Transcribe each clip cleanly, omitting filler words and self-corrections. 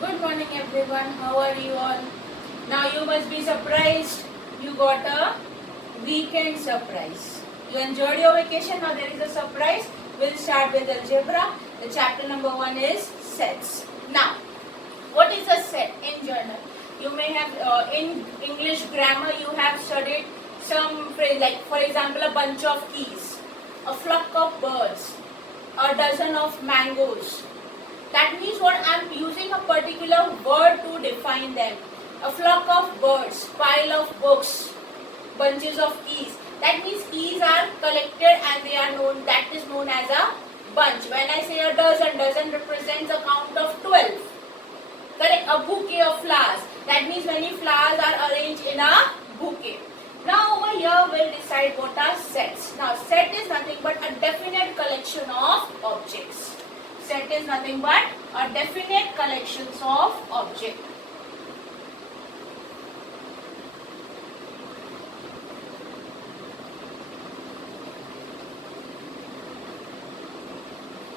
Good morning everyone. How are you all? Now you must be surprised. You got a weekend surprise. You enjoyed your vacation. Now there is a surprise. We'll start with algebra. The chapter number 1 is sets. Now, what is a set in journal? You may have in English grammar you have studied some phrase like, for example, a bunch of keys, a flock of birds, a dozen of mangoes. That means what? I'm using a particular word to define them. A flock of birds, pile of books, bunches of keys. That means keys are collected and they are known, that is known as a bunch. When I say a dozen, dozen represents a count of 12. Correct? A bouquet of flowers. That means many flowers are arranged in a bouquet. Now over here we'll decide what are sets. Now set is nothing but a definite collection of objects. Set is nothing but a definite collections of objects.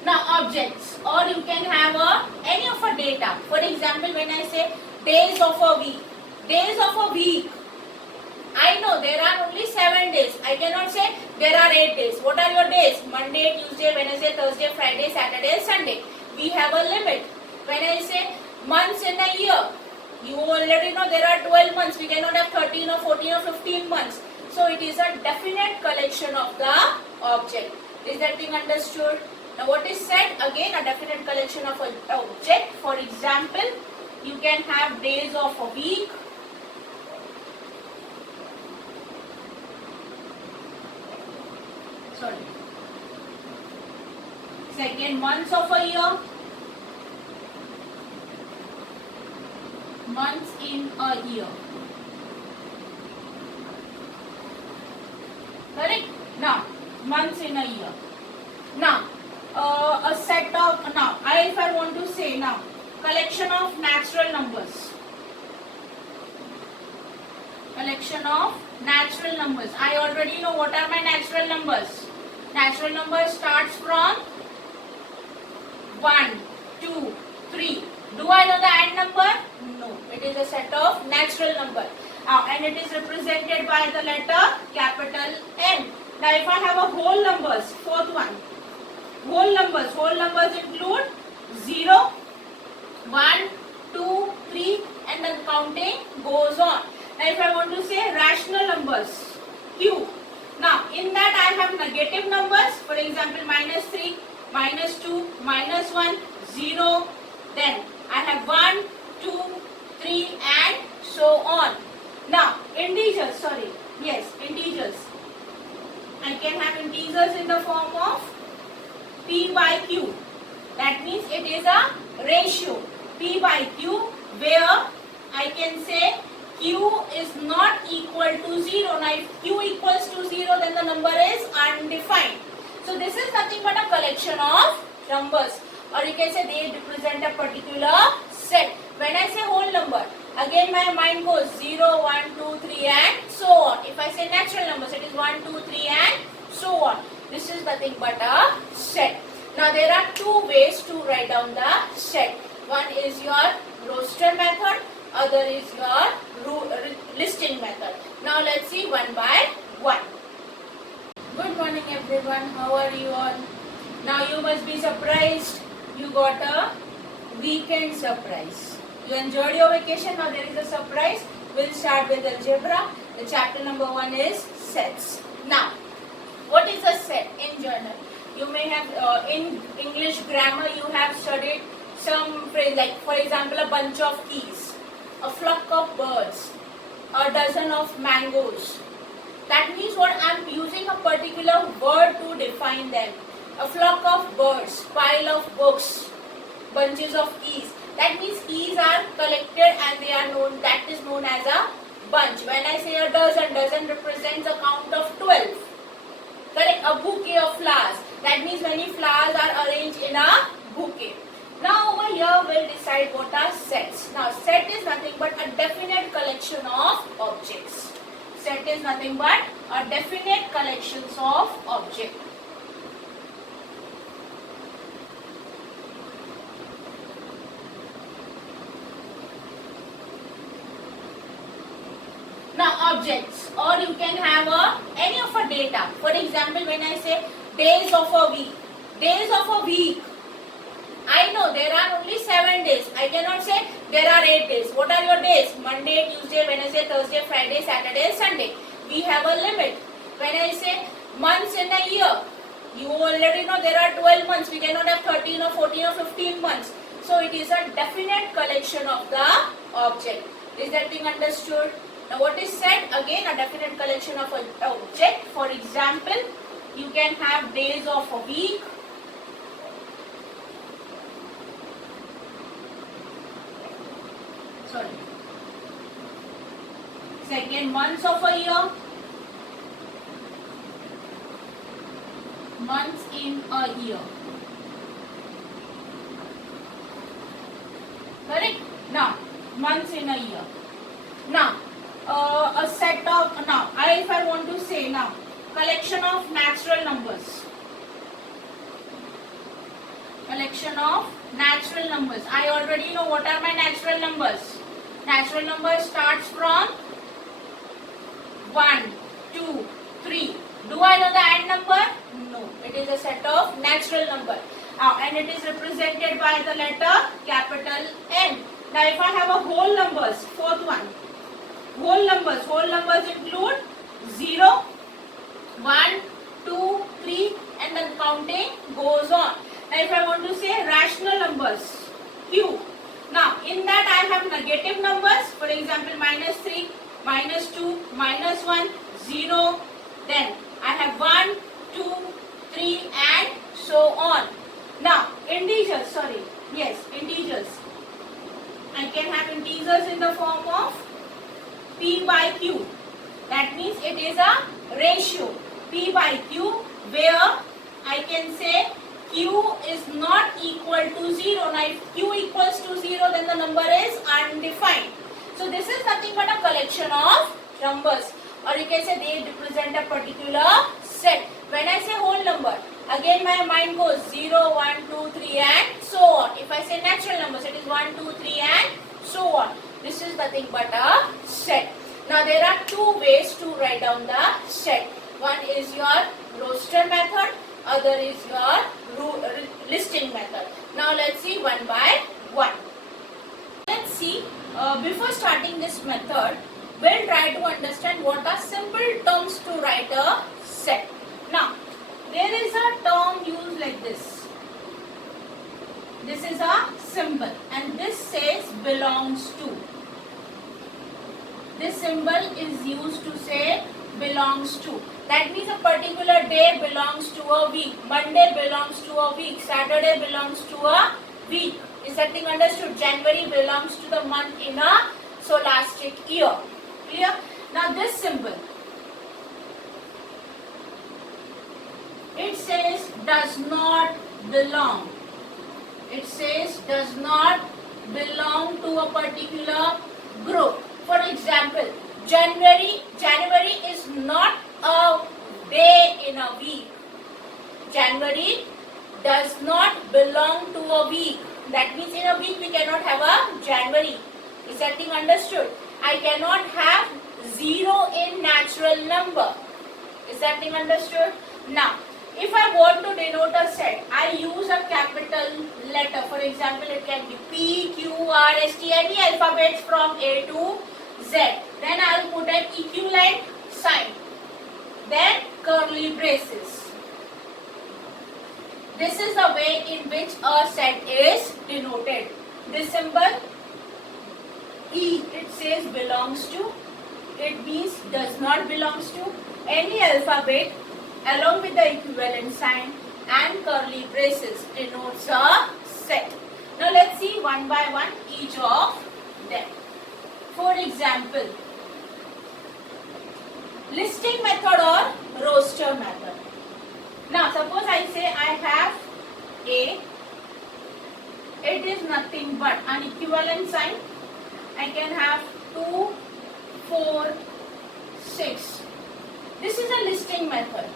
Now objects, or you can have any of a data. For example, when I say days of a week, I know there are only 7 days. I cannot say there are 8 days. What are your days? Monday, Tuesday, Wednesday, Thursday, Friday, Saturday, Sunday. We have a limit. When I say months in a year, you already know there are 12 months. We cannot have 13 or 14 or 15 months. So it is a definite collection of the object. Is that thing understood? Now what is set? Again a definite collection of an object. For example, you can have days of a week. Second, months of a year. Months in a year. Correct? Now, months in a year. Now, a set of, if I want to say now, collection of natural numbers. Collection of natural numbers. I already know what are my natural numbers. Natural numbers starts from 1, 2, 3. Do I know the AND number? No. It is a set of natural number. And it is represented by the letter capital N. Now if I have a whole numbers, fourth one. Whole numbers include 0, 1, 2, 3 and the counting goes on. Now if I want to say rational numbers, Q. Now in that I have negative numbers, for example -3, -2, -1, 0. Then I have 1, 2, 3 and so on. Now integers, integers. I can have integers in the form of P by Q. That means it is a ratio. P by Q where I can say Q is not equal to 0. Now if Q equals to 0 then the number is undefined. So this is nothing but a collection of numbers, or you can say they represent a particular set. When I say whole number, again my mind goes 0, 1, 2, 3 and so on. If I say natural numbers, it is 1, 2, 3 and so on. This is nothing but a set. Now there are two ways to write down the set. One is your roster method, other is your listing method. Now let's see one by one. Good morning everyone. How are you all? Now you must be surprised. You got a weekend surprise. You enjoyed your vacation. Now there is a surprise. We'll start with algebra. The chapter number 1 is sets. Now, what is a set in journal? You may have in English grammar you have studied some phrase like, for example, a bunch of keys, a flock of birds, a dozen of mangoes. That means what? I'm using a particular word to define them. A flock of birds, pile of books, bunches of keys. That means keys are collected and they are known, that is known as a bunch. When I say a dozen, dozen represents a count of 12. Correct? A bouquet of flowers. That means many flowers are arranged in a bouquet. Now over here we'll decide what are sets. Now set is nothing but a definite collection of objects. Set is nothing but a definite collections of objects. objects, or you can have any of a data. For example, when I say days of a week, I know there are only 7 days. I cannot say there are 8 days. What are your days? Monday, Tuesday, Wednesday, Thursday, Friday, Saturday, Sunday. We have a limit. When I say months in a year, you already know there are 12 months. We cannot have 13 or 14 or 15 months. So it is a definite collection of the object. Is that being understood? Now what is said? Again, a definite collection of an object. For example, you can have days of a week. Second, months of a year. Months in a year. Correct? Now, months in a year. Now, a set of, if I want to say now, collection of natural numbers. Collection of natural numbers. I already know what are my natural numbers. Natural numbers starts from 1, 2, 3. Do I know the AND number? No. It is a set of natural number. And it is represented by the letter capital N. Now if I have a whole numbers, fourth one. Whole numbers include 0, 1, 2, 3 and then counting goes on. Now if I want to say rational numbers, Q. Now in that I have negative numbers, for example -3, -2, -1, 0. Then I have 1, 2, 3 and so on. Now integers, integers. I can have integers in the form of P by Q. That means it is a ratio P by Q where I can say Q is not equal to 0. Now if Q equals to 0 then the number is undefined. So this is nothing but a collection of numbers, or you can say they represent a particular set. When I say whole number, again my mind goes 0, 1, 2, 3 and so on. If I say natural numbers, it is 1, 2, 3 and so on. This is nothing but a set. Now there are two ways to write down the set. One is your roster method, other is your listing method. Now let's see one by one. Let's see, before starting this method, we'll try to understand what are simple terms to write a set. Now, there is a term used like this. This is a symbol and this says belongs to. This symbol is used to say belongs to. That means a particular day belongs to a week. Monday belongs to a week. Saturday belongs to a week. Is that thing understood? January belongs to the month in a scholastic year. Clear? Now this symbol, it says does not belong. It says does not belong to a particular group. For example, January is not a day in a week. January does not belong to a week. That means in a week we cannot have a January. Is that thing understood? I cannot have 0 in natural number. Is that thing understood? Now, if I want to denote a set, I use a capital letter. For example, it can be P, Q, R, S, T, any alphabets from A to Z. Then I will put an equivalent sign. Then curly braces. This is the way in which a set is denoted. This symbol E, it says belongs to. It means does not belongs to. Any alphabet along with the equivalent sign and curly braces denotes a set. Now let's see one by one each of them. For example, listing method or roster method. Now suppose I say I have A. It is nothing but an equivalent sign. I can have 2, 4, 6. This is a listing method.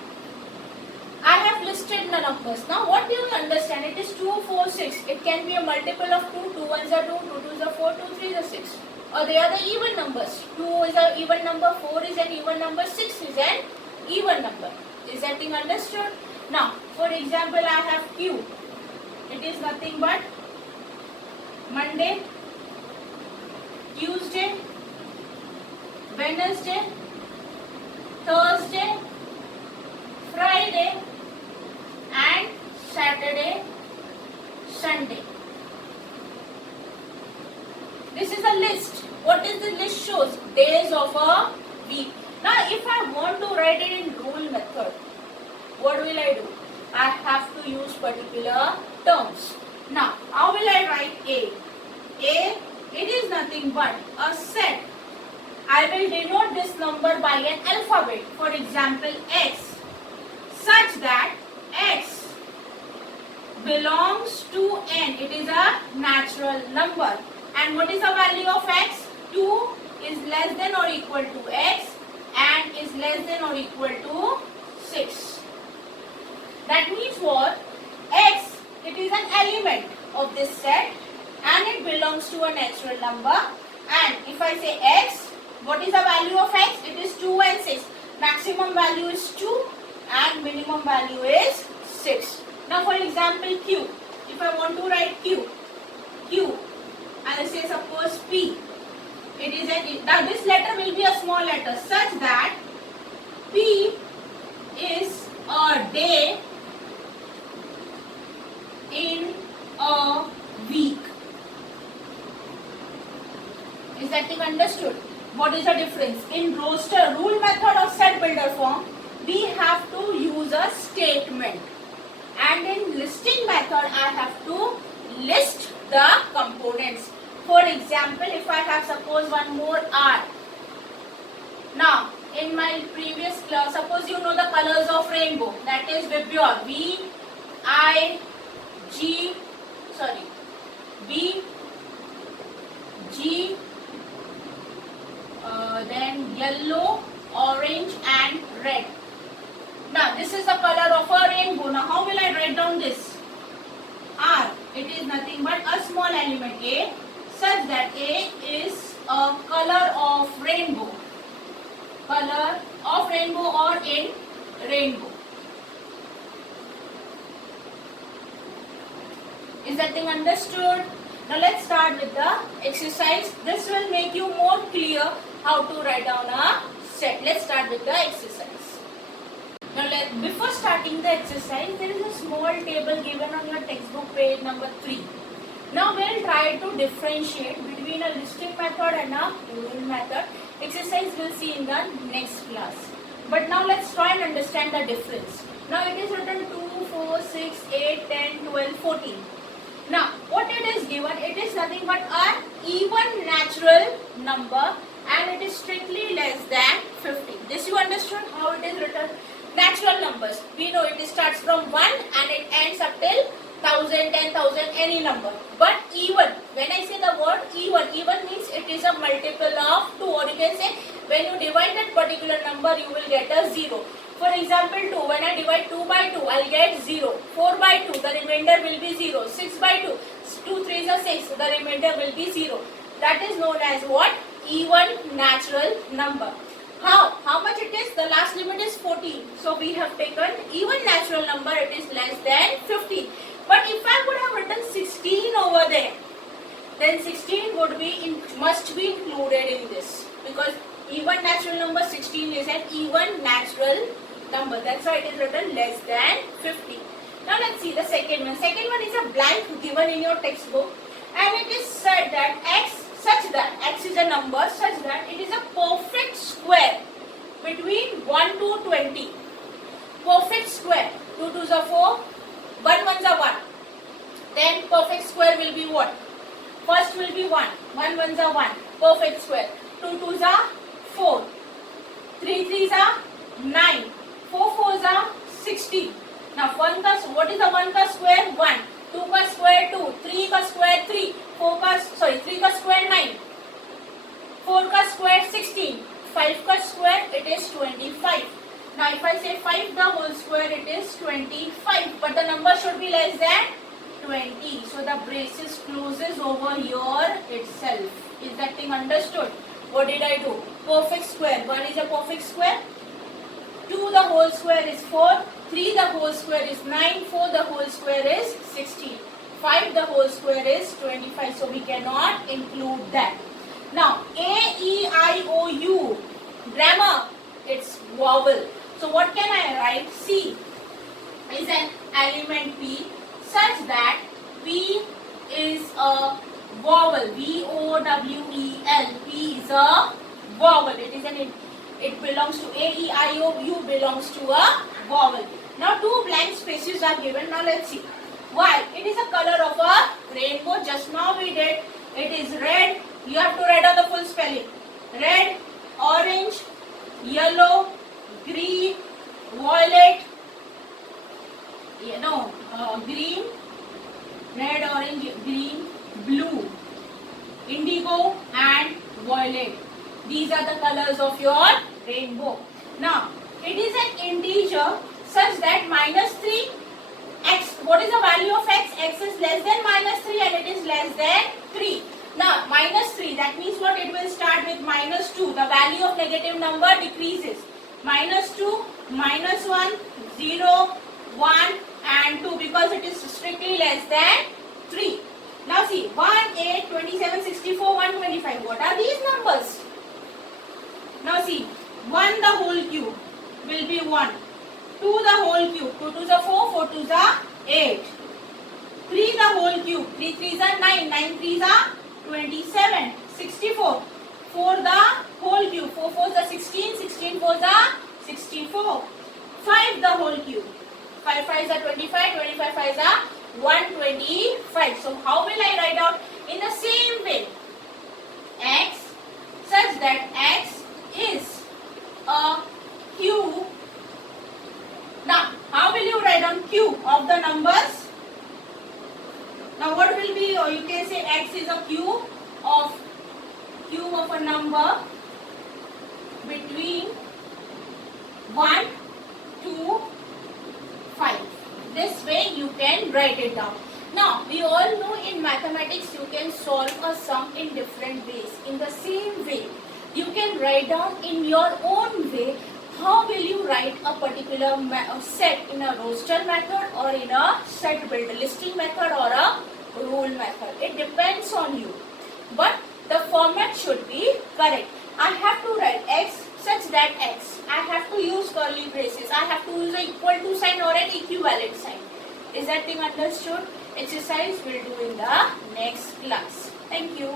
I have listed the numbers. Now what do you understand? It is 2, 4, 6. It can be a multiple of 2. 2 ones are 2, 2 twos are 4, 2 threes are 6. or they are the even numbers. 2 is an even number, 4 is an even number, 6 is an even number. Is that thing understood? Now, for example, I have Q. It is nothing but Monday, Tuesday, Wednesday, Thursday, Friday and Saturday, Sunday. This is a list. What is the list shows? Days of a week. Now if I want to write it in rule method, what will I do? I have to use particular terms. Now how will I write A? A, it is nothing but a set. I will denote this number by an alphabet. For example, X, such that X belongs to N. It is a natural number. And what is the value of X? 2 is less than or equal to X and is less than or equal to 6. That means what? X, it is an element of this set and it belongs to a natural number. And if I say X, what is the value of X? It is 2 and 6. Maximum value is 2 and minimum value is 6. Now for example Q. If I want to write Q, I will say suppose P. It is a, now this letter will be a small letter such that P is a day in a week. Is that thing understood? What is the difference? In roster rule method of set builder form, we have to use a statement. And in listing method, I have to list the components. For example, if I have suppose one more R. Now, in my previous class, suppose you know the colors of rainbow. That is Vibgyor. B, G, then yellow, orange and red. Now, this is the color of a rainbow. Now, how will I write down this? R. It is nothing but a small element A, such that A is a color of rainbow. Color of rainbow or in rainbow. Is that thing understood? Now let's start with the exercise. This will make you more clear how to write down a set. Let's start with the exercise. Now before starting the exercise, there is a small table given on your textbook page number 3. Now we'll try to differentiate between a listing method and a rule method. Exercise we'll see in the next class. But now let's try and understand the difference. Now it is written 2, 4, 6, 8, 10, 12, 14. Now what it is given, it is nothing but an even natural number and it is strictly less than 50. This you understood how it is written? Natural numbers. We know it starts from 1 and it ends up till 1000, 10,000, any number. But even, when I say the word even means it is a multiple of 2, or you can say when you divide that particular number you will get a 0. For example 2, when I divide 2 by 2 I will get 0. 4 by 2 the remainder will be 0. 6 by 2, 2 3s are 6, the remainder will be 0. That is known as what? Even natural number. How much it is? The last limit is 14. So we have taken even natural number, it is less than 15. But if I would have written 16 over there, then 16 would be must be included in this, because even natural number 16 is an even natural number. That's why it is written less than 50. Now let's see the second one. Second one is a blank given in your textbook, and it is said that x such that x is a number such that it is a perfect square between 1 to 20. Perfect square. 2 2s are 4, 1 1s are 1. Then perfect square will be what? First will be 1, 1 1s are 1. Perfect square. 2 2s are 4, 3 3s are 9, 4 4s are 16. Now what is the 1 ka square? 1. 2 का square 2, 3 का square 3, 3 का square 9, 4 का square 16, 5 का square it is 25. Now if I say 5 the whole square it is 25, but the number should be less than 20. So the braces closes over here itself. Is that thing understood? What did I do? Perfect square. What is a perfect square? 2 the whole square is 4. 3 the whole square is 9. 4 the whole square is 16. 5 the whole square is 25. So we cannot include that. Now A, E, I, O, U. Grammar. It's vowel. So what can I write? C is an element P such that P is a vowel. V-O-W-E-L. P is a vowel. It belongs to A, E, I, O, U belongs to a vowel. Now 2 blank spaces are given. Now let's see. Why? It is a color of a rainbow. Just now we did. It is red. You have to write out the full spelling. Red, orange, yellow, green, violet, green, red, orange, green, blue, indigo and violet. These are the colors of your rainbow. Now, it is an integer such that -3 x. What is the value of x? X is less than -3 and it is less than 3. Now, -3, that means what? It will start with -2. The value of negative number decreases. -2, -1, 0, 1 and 2 because it is strictly less than 3. Now see, 1, 8, 27, 64, 125. What are these numbers? Now see, 1 the whole cube will be 1. 2 the whole cube. 2 2s are 4, 4 2s are 8. 3 the whole cube. 3 3s are 9, 9 3s are 27. 64. 4 the whole cube. 4 4s are 16, 16 4s are 64. 5 the whole cube. 5 5s are 25, 25 5s are 125. So how will I write out? In the same way, x such that x is a cube. Now, how will you write down cube of the numbers? Now, what will be, or you can say x is a cube of a number between 1 to 5. This way you can write it down. Now, we all know in mathematics you can solve a sum in different ways. In the same way, you can write down in your own way. How will you write a particular set in a roster method or in a set builder listing method or a rule method? It depends on you. But the format should be correct. I have to write x such that x. I have to use curly braces. I have to use an equal to sign or an equivalent sign. Is that thing understood? Exercise we'll do in the next class. Thank you.